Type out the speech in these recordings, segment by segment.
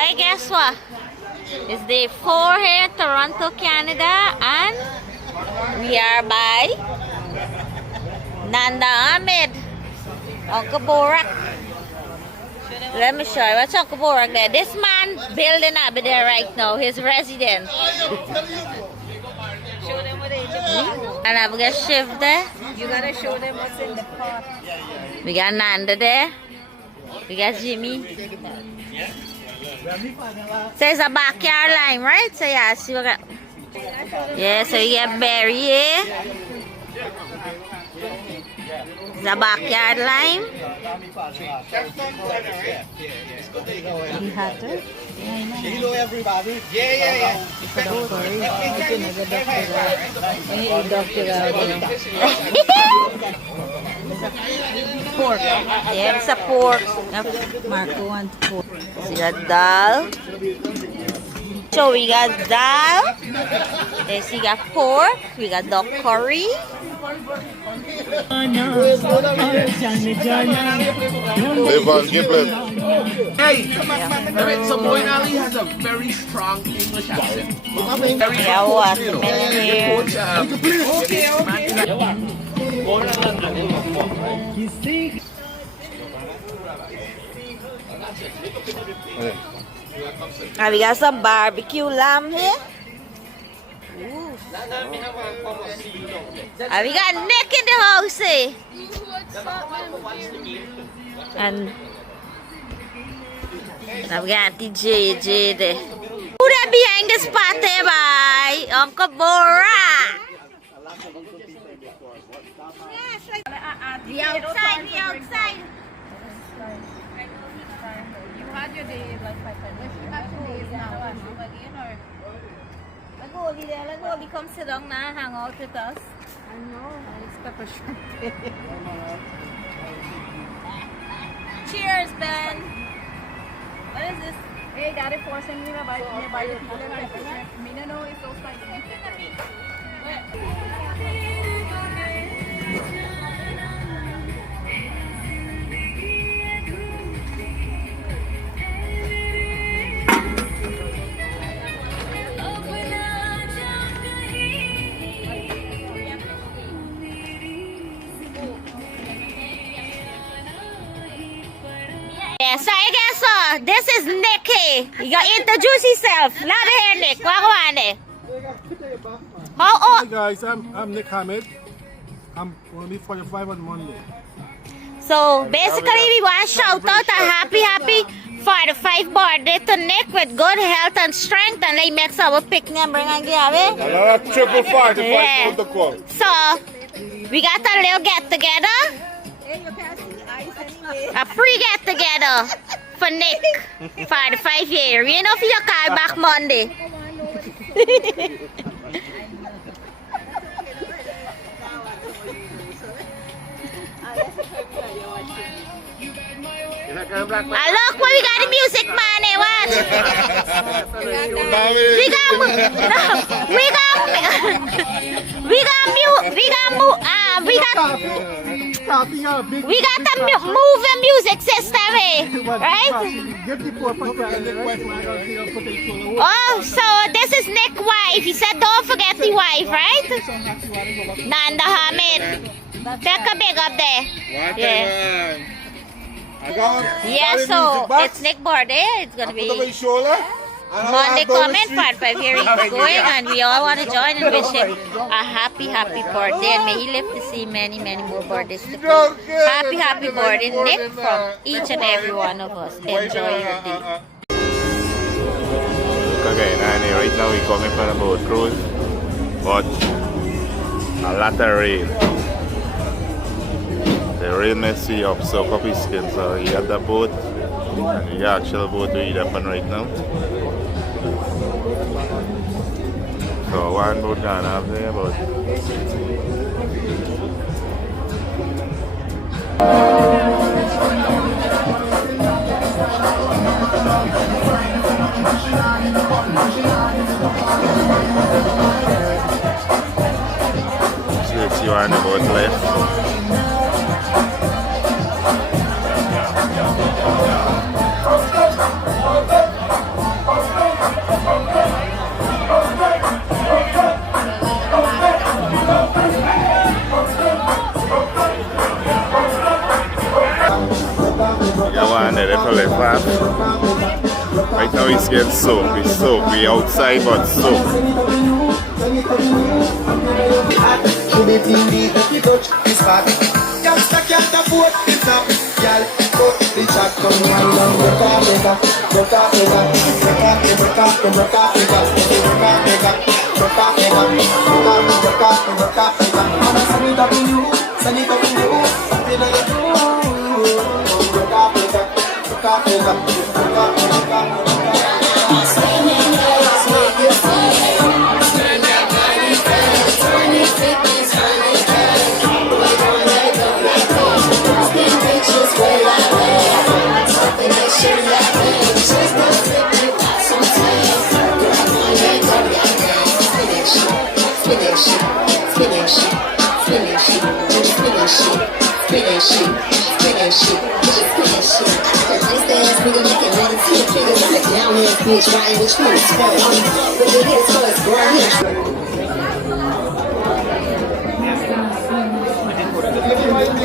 Hey, guess what? It's day 4 here in Toronto, Canada, and we are by Nanda Ahmed, Uncle Borak. Let me show you. What's Uncle Borak there? This man building up there right now, his residence. Show them what they do. And I've got Shiv there. You gotta show them what's in the pot. We got Nanda there. We got Jimmy. So it's a backyard lime, right? So yeah, see what got. Yeah, so you get berry here. It's a backyard lime. Hello everybody. Yeah. Pork. Yeah, it's a pork. Marco wants pork. So we got dal. So we got dal. Then we got pork. We got duck curry. Devon Giblin. Hey, so Boy Ali has a very strong English accent. Yeah, watermelon here. And we got some barbecue lamb here. Ooh. And we got Nick in the house here. And we got Auntie JJ there. Who that behind this party by Uncle Bora? The outside. You had your day like 5 times. You have 2 days now. Let go, come sit down now, hang out with us. I know. It's pepper shrimp. Cheers, Ben. What is this? Hey, daddy forcing me to buy the people and pepper shrimp. Me no know it's so spicy. Yeah, so I guess this is Nicky. You gotta introduce yourself. Let me hear Nick. What on there? How Hi old? guys, I'm Nick Hamid. I'm gonna be 45 on Monday. So basically, we want to shout out a happy 45 birthday to Nick with good health and strength, and they make our picnic and bring and give away. Another triple 45 Yeah. to call. So we got a little get together, Hey, you can't see ice anyway. a pre get together for Nick for the 5 year. You know, if you call back Monday. Look what we got the music man here, watch. We got the moving music system here, right? Oh, so this is Nick's wife. He said don't forget the wife, right? Nanda Hamid. Take a big up there. Yeah. Yeah, so it's Nick's birthday. It's gonna be Monday coming, 5 year he's going, and we all want to join and wish him a happy birthday, and may he live to see many more birthdays to come. Happy birthday, Nick, from each and every one of us. Enjoy your day. Okay, Nanny, right now we're coming from a boat cruise, but a lot of rain. The rain may see up soak up his skin, so he had the boat, and the actual boat we up on right now. So one boat gone up there, but so you are on the boat left. now it's getting soaked. It's soaked. We outside but soaked.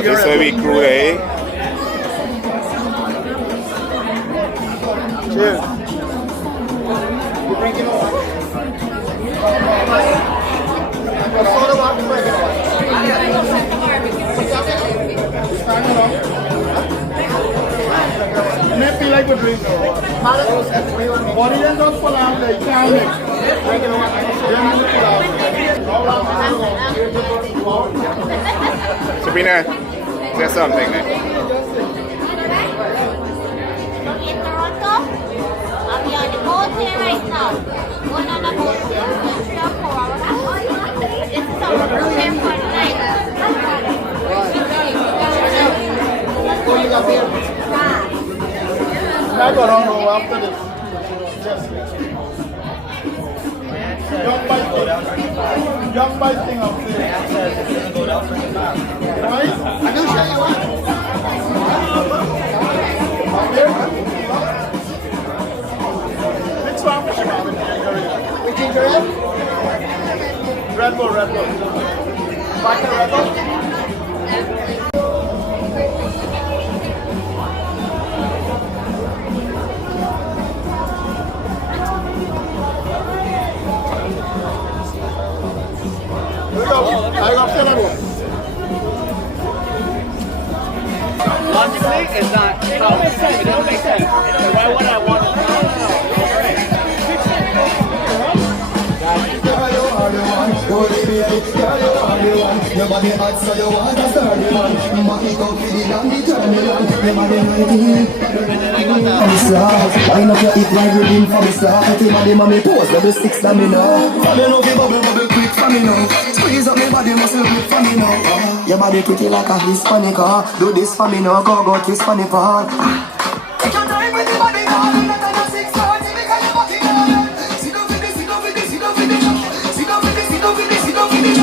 This is we crew, eh? Cheers. May feel like a drink. Body ends up full of the can't Sabrina, say something then. In Toronto, I'll be on the boat here right now. Going on a boat here for 3 or 4 hours. This is our prepare for the night. I go down now after this. Yes. Young bike thing up there. Right? I can show you one. Up there? Next one. Which ginger ale? Red Bull, Red Bull. Back to Red Bull? Logically, it's not. It don't make sense. It don't make sense. So why would I want to? Nobody hot so you want a sturdy man. Maki come for the land, the terminal. Nobody mighty. Why not you eat like redeem for me start? Everybody mommy pose, double six for me now. Fall in love, bubble, bubble quick for me now. Squeeze up me body, muscle quick for me now. Your body pretty like a Hispanic. Do this for me now, go kiss for me part. Take your time with the body, girl. Not a 6 months, because you're walking on. Sit down with this, sit down with this, sit down with this. Sit down with this, sit down with this, sit down with this.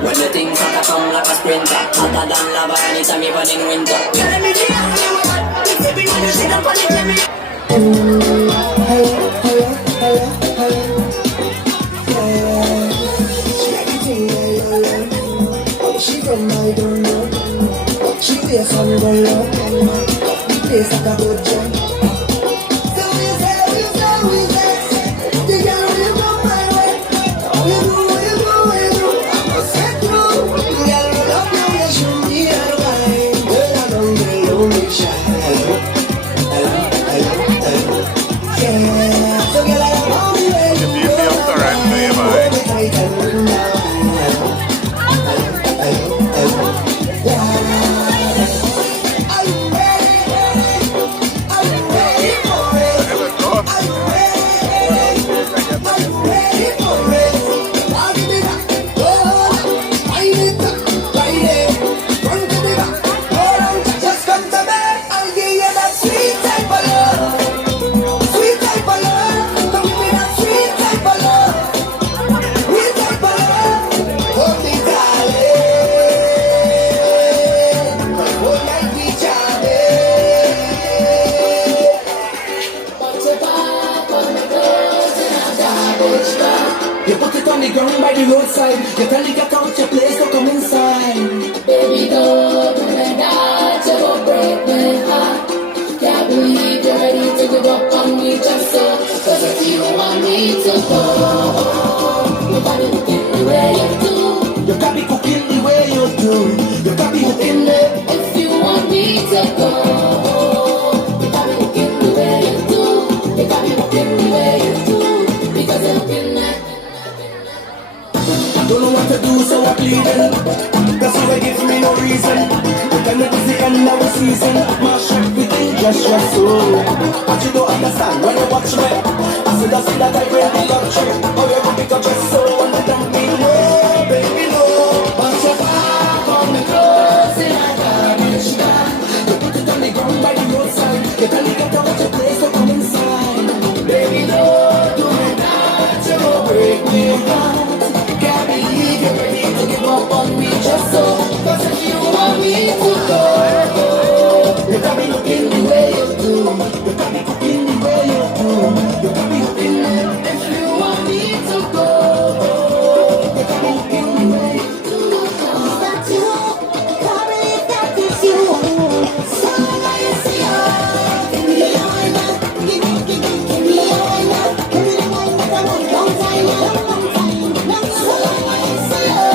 When the things that come like a sprinter, hotter than lava anytime even in winter. She from my door, she plays on the love, plays like a good jump. Are you ready? to go. You got me cooking the way you do. You got me cooking the way you do. You got me cooking the. If you want me to go, you got me cooking the way you do. You got me cooking the way you do. Because you're cooking that. I don't know what to do, so I'm pleading. That's why they give me no reason. But then it was the end of the season. Mash everything, just so. But you don't understand when you watch me. I said I see that I bring the luxury. Oh, you're gonna pick up just so. And I don't mean no, baby, no. But your back on me close in my garbage can. You put it on the ground by the roadside. You tell me get out of your place to come inside. Baby, no, do me not. You will break me heart. Can't believe you're ready to give up on me just so. Cause if you want me to go, you got me looking the way you do. You got me cooking the way you do. You got me looking the. If you want me to go, you got me looking the way you do. Is that you? Can't believe that it's you. So I see you. Give me the wine now. Give me the wine now. Give me the wine that I want. Long time now. So I see you.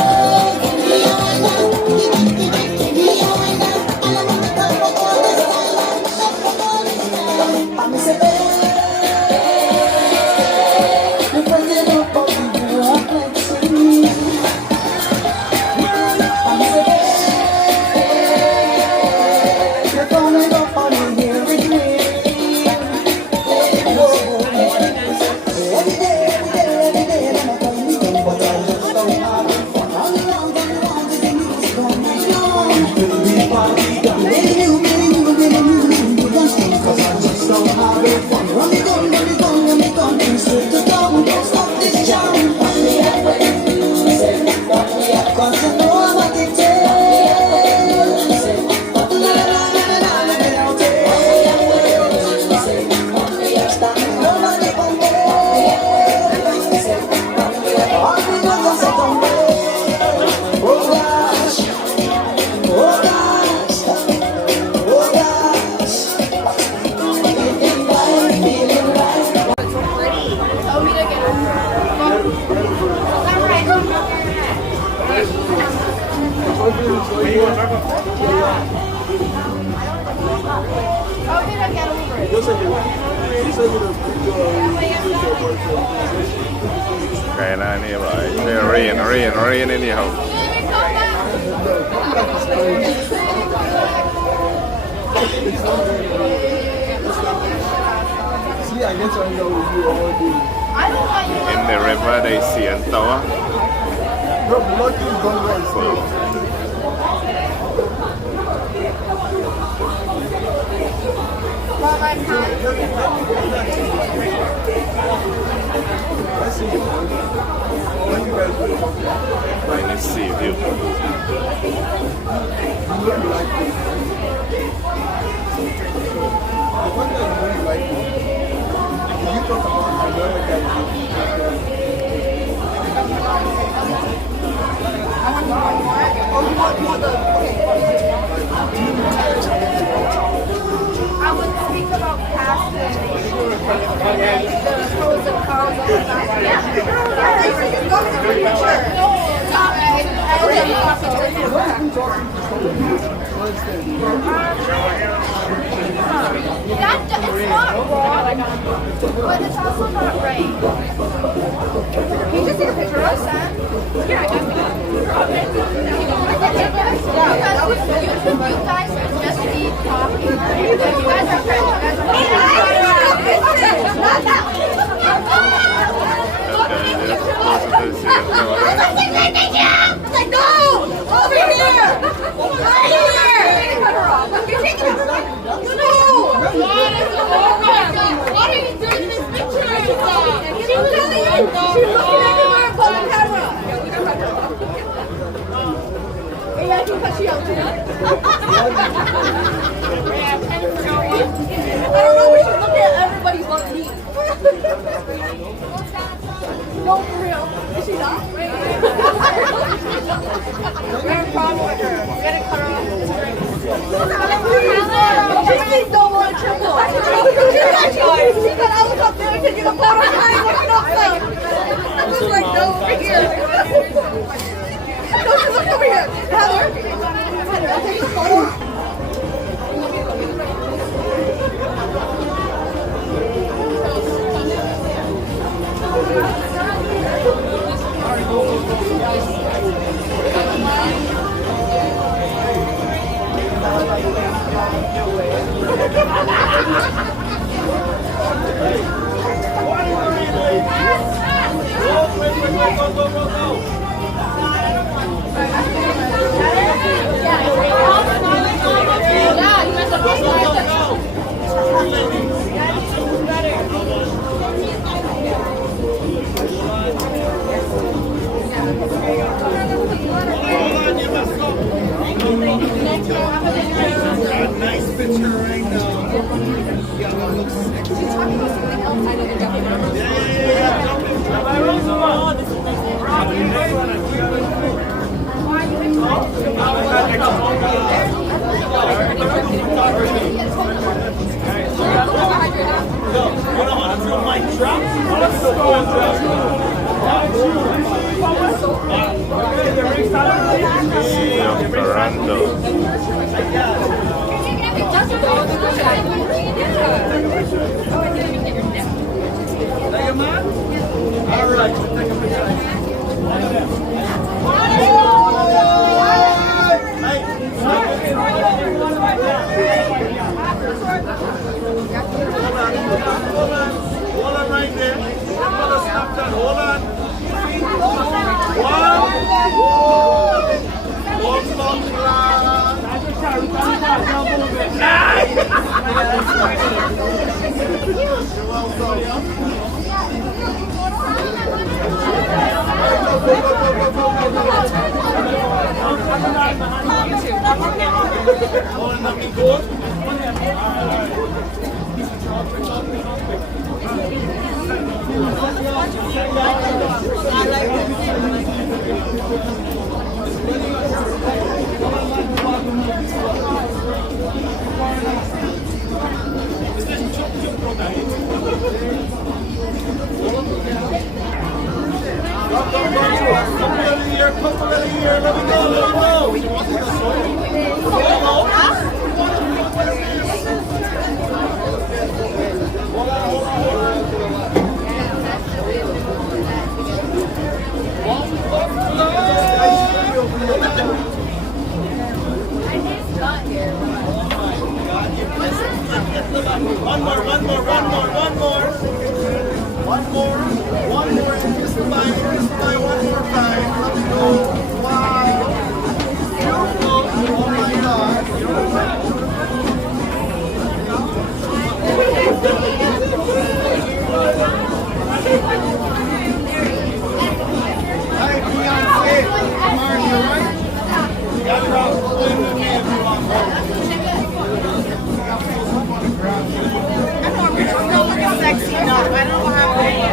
Give me the wine now. Give me the wine now. And I want to go for all this time. I'm say, you're bringing up all the rock like me. I'm say, you're coming up on me here with me. Every day, then I come to you, but I just don't have it fun. All around the music on my own. Baby, party down. Baby, you, don't stop, 'cause I just don't have it fun. Run me down, straight to town. Don't stop this jam. Put me up with the music. 'Cause you know I'm addicted. Kaya na niya ba? Rain anyhow. See, I guess I know you all do. In the river they see a tower. No, lucky is going on slow. I see you. When you guys do it, Let me see you. you look like me. The one that is really like me. You talk about another guy. I would speak about past the pros and cons of that. Yeah. Go to the picture. It's not wrong, but it's also not right. Can you just take a picture of us, Sam? Yeah, I got you guys are just be talking. You guys are friends. Like, no! Over here! Over here! You're taking her off. No! Oh my God! What are you doing in this picture? She's telling you! She's looking everywhere but the camera! Hey, I can cut you out too. I don't know, we should look at everybody's on knee. No, for real. Is she not? We're problem with her. We're gonna cut her off. Please don't want to triple. She thought I was up there taking a photo. I wasn't up there. Nice picture right now. City of Toronto. All right, we'll take a picture. Hold on right there. Another Snapchat. Hold on. One long couple of the year. Let me One more. Just by one more time. Let me go. Wow. Beautiful. Oh my God. Hi, Beyonce. Marty, right? Yeah, bro. Play with me if you want, bro. Sexy enough. I don't know what happened.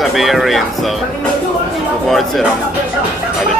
a bit of rain, so before it sit down at the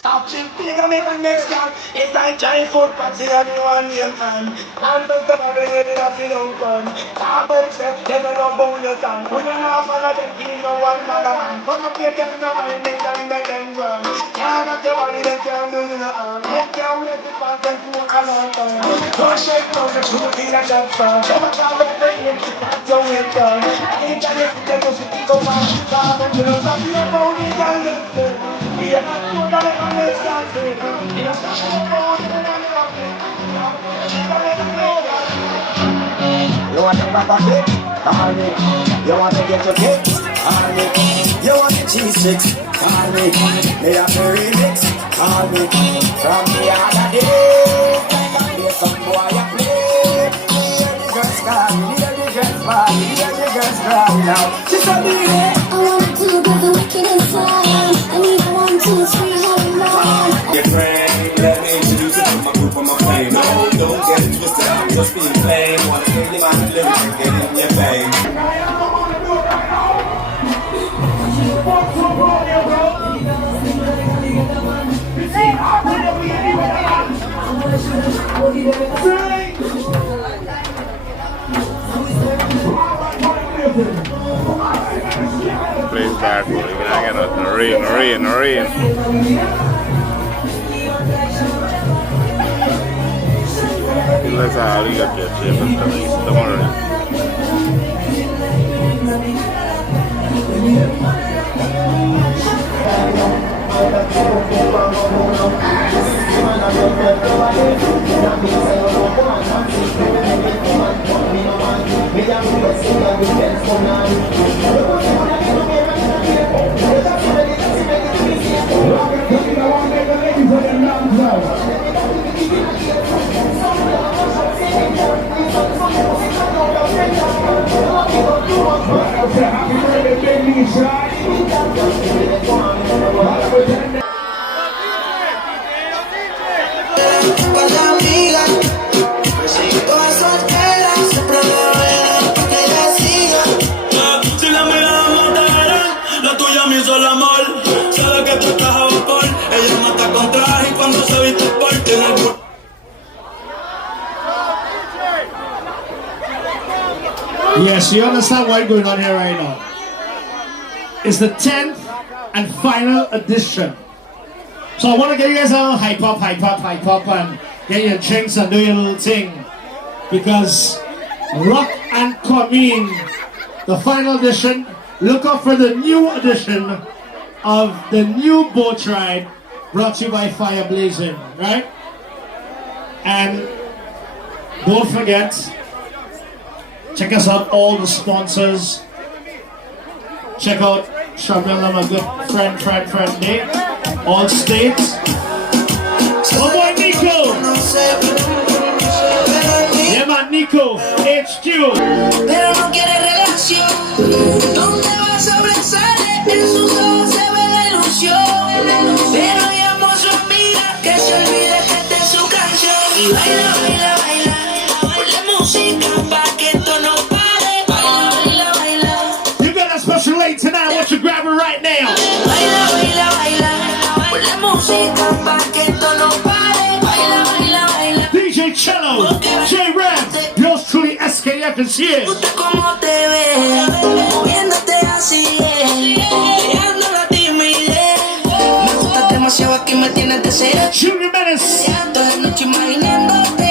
Stop chipping and make a next time. It's like giant food party and you want your man. And the family ready to feel open. Stop and say, they don't know about your son. When you have another king, no one man. Come up here, get no money, make them make them run. Can't have the money, they can't do no harm. They can't let the past and fool a long time. Don't shake no, the truth in a jump from. Come on, come on, that's the way it's done. I ain't got it, they go sit, go back. Stop and do something about it, and listen. Yeah, I'm gonna understand it. Yeah, you want to pop a kick? Call me. You want to get your kicks? Call me. You want the cheese sticks? Call me. May I play remix? Call me. From the other day, there's some boy I play. Hear the girls call me, hear the girls call me, hear the girls call me now. She's a DJ. I wanna do but the wicked inside. I need a 1, 2, 3, hold on. Your friend, let me introduce you to my group on my plane. No, don't get it twisted, I'm just being plain. Wanna sing my lyrics and get in your vein. place back, boy. You can get out the rain. Let's all you got your chip and tomorrow. Yes, you understand what's going on here right now. It's the 10th and final edition. So I want to get you guys all hype up, and get your drinks and do your little thing. Because Rock and Commune, the final edition, look out for the new edition of the new boat ride brought to you by Fire Blazing, right? And don't forget, check us out, all the sponsors. Check out Shabella, my good friend Dave. All states. Oh boy, Nico! Yeah man, Nico, HQ. Pero no quiere relación. ¿Dónde vas a abrazar? En sus ojos se ve la ilusión. Pero llamo a su amiga que se olvide que esta es su canción. Y baila, baila, baila. right now. Baila, baila, baila. Pon la música pa' que esto no pare. Baila, baila, baila. DJ Cello, J Ram, yours truly SKF is here. Gusta cómo te ves, moviéndote así, creando la timidez. Me gustas demasiado, aquí me tienes de ser. Junior Menace, Toda la noche imaginándote,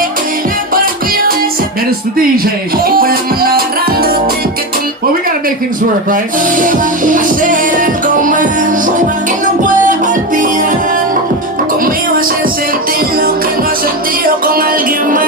por el cuello ese. Menace the DJ. Y por la mano agarrándote, que tú Well, we gotta make things work, right? hacer algo más que no puedes olvidar. Conmigo hacer sentir lo que no has sentido con alguien más.